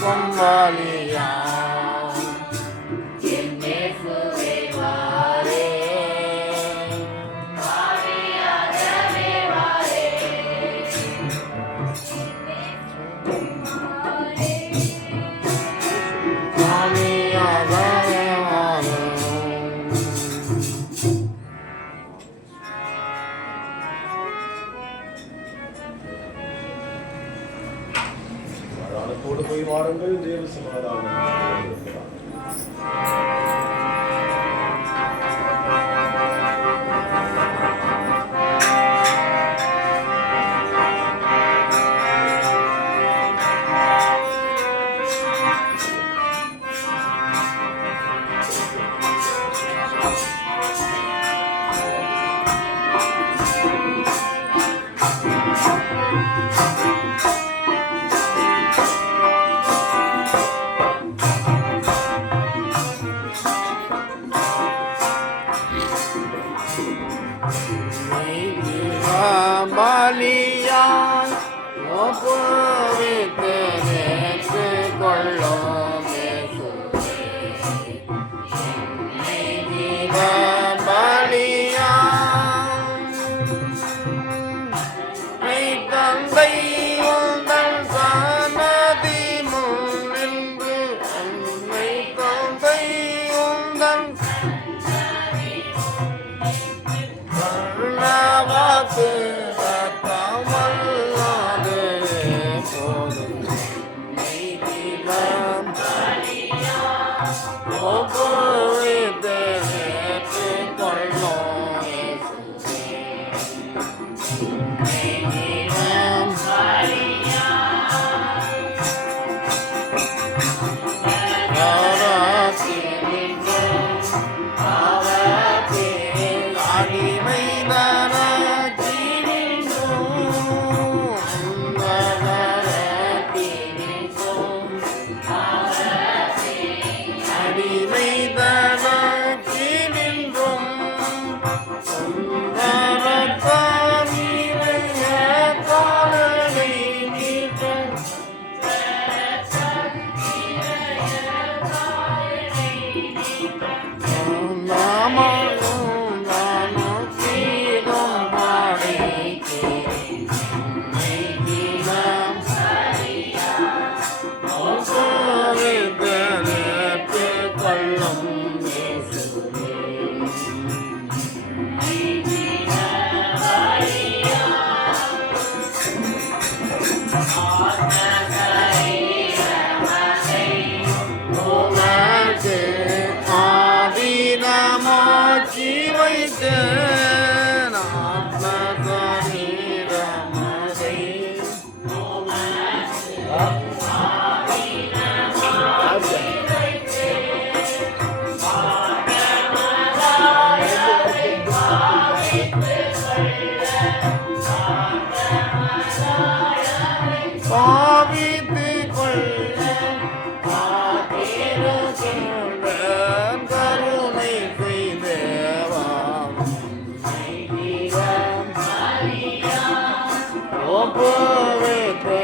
সম্মানিয়া ਹੁਣ ਕੋਈ ਮਾਰਨ ਦੇ ਦੇਵ ਸਮਾਦਾਨ ਆ Opa! Yeah. glory.